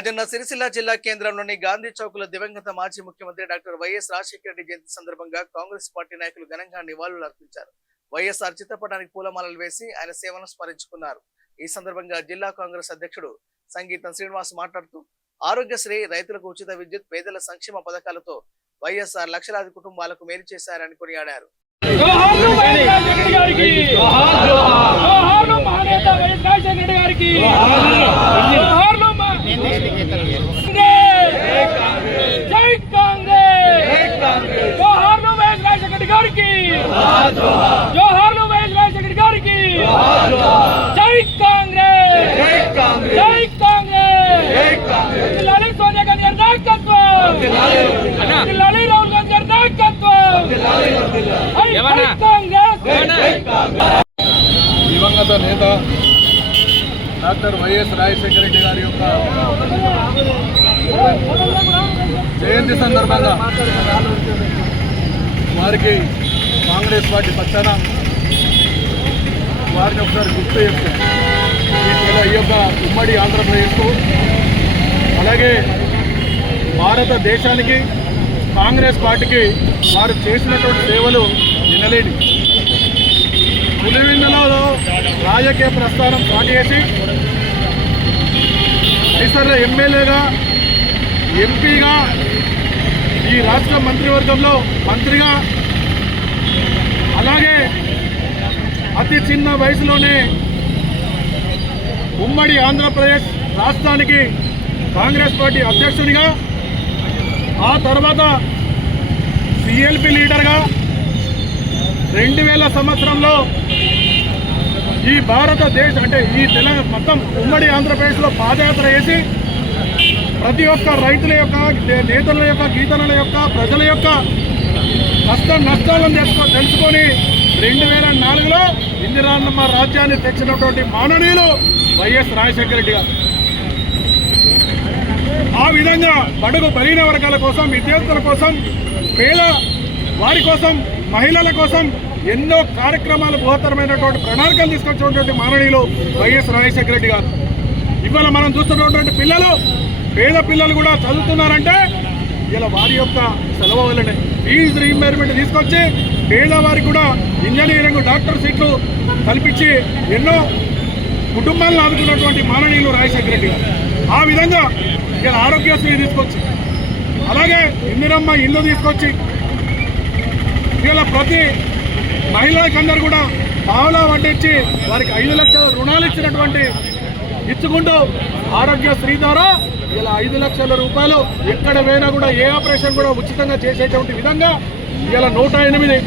రాజన్న సిరిసిల్ల జిల్లా కేంద్రంలోని గాంధీ చౌక్ లో దివంగత మాజీ ముఖ్యమంత్రి డాక్టర్ వైఎస్ రాజశేఖర రెడ్డి జయంతి సందర్భంగా కాంగ్రెస్ పార్టీ నాయకులు ఘనంగా నివాళులు అర్పించారు. వైఎస్ఆర్ చిత్రపటానికి పూలమాలలు వేసి ఆయన సేవలను స్మరించుకున్నారు. ఈ సందర్భంగా జిల్లా కాంగ్రెస్ అధ్యక్షుడు సంగీతం శ్రీనివాస్ మాట్లాడుతూ ఆరోగ్యశ్రీ, రైతులకు ఉచిత విద్యుత్, పేదల సంక్షేమ పథకాలతో వైఎస్ఆర్ లక్షలాది కుటుంబాలకు మేలు చేశారని కొనియాడారు. దివంగత నేత డాక్టర్ వైఎస్ రాజశేఖర రెడ్డి గారి యొక్క జయంతి సందర్భంగా వారికి కాంగ్రెస్ పార్టీ పక్షాన వారిని ఒకసారి గుర్తు చేస్తే ఈ యొక్క ఉమ్మడి ఆంధ్రప్రదేశ్కు అలాగే భారతదేశానికి కాంగ్రెస్ పార్టీకి వారు చేసినటువంటి సేవలు వినలేని పులివెందులలో రాజకీయ ప్రస్థానం స్టార్ట్ చేసి ఐసర్ల ఎమ్మెల్యేగా, ఎంపీగా, ఈ రాష్ట్ర మంత్రివర్గంలో మంత్రిగా, అలాగే అతి చిన్న వయసులోనే ఉమ్మడి ఆంధ్రప్రదేశ్ రాష్ట్రానికి కాంగ్రెస్ పార్టీ అధ్యక్షునిగా, ఆ తర్వాత సిఎల్పి లీడర్గా 2000 సంవత్సరంలో ఈ భారతదేశ అంటే ఈ తెలంగాణ మొత్తం ఉమ్మడి ఆంధ్రప్రదేశ్లో పాదయాత్ర చేసి ప్రతి ఒక్క రైతుల యొక్క, నేతల యొక్క, గీతల యొక్క, ప్రజల యొక్క కష్ట నష్టాలను తెలుసుకొని 2004లో ఇందిరామ్మ రాజ్యాన్ని తెచ్చినటువంటి మాననీయులు వైఎస్ రాజశేఖర రెడ్డి గారు. ఆ విధంగా బడుగు బలహీన వర్గాల కోసం, విద్యార్థుల కోసం, పేద వారి కోసం, మహిళల కోసం ఎన్నో కార్యక్రమాలు, బృహత్తరమైనటువంటి ప్రణాళికలు తీసుకొచ్చినటువంటి మాననీయులు వైఎస్ రాజశేఖర రెడ్డి గారు. ఇవాళ మనం చూస్తున్నటువంటి పిల్లలు, పేద పిల్లలు కూడా చదువుతున్నారంటే ఇలా వారి యొక్క సెలవు వల్లనే ఫీజు రీయింబర్స్మెంట్ తీసుకొచ్చి పేదవారికి కూడా ఇంజనీరింగ్, డాక్టర్ సీట్లు కల్పించి ఎన్నో కుటుంబాలను ఆదుకున్నటువంటి మాననీయులు రాజశేఖర రెడ్డి గారు. ఆ విధంగా ఇలా ఆరోగ్యశ్రీ తీసుకొచ్చి, అలాగే ఇందిరమ్మ ఇల్లు తీసుకొచ్చి ఇలా ప్రతి మహిళలకందరూ కూడా పావలా వడ్డించి వారికి 5 లక్షల రుణాలు ఇచ్చుకుంటూ ఆరోగ్యశ్రీ ద్వారా ఇలా 5 లక్షల రూపాయలు ఎక్కడ పోయినా కూడా ఏ ఆపరేషన్ కూడా ఉచితంగా చేసేటువంటి విధంగా ఇలా 108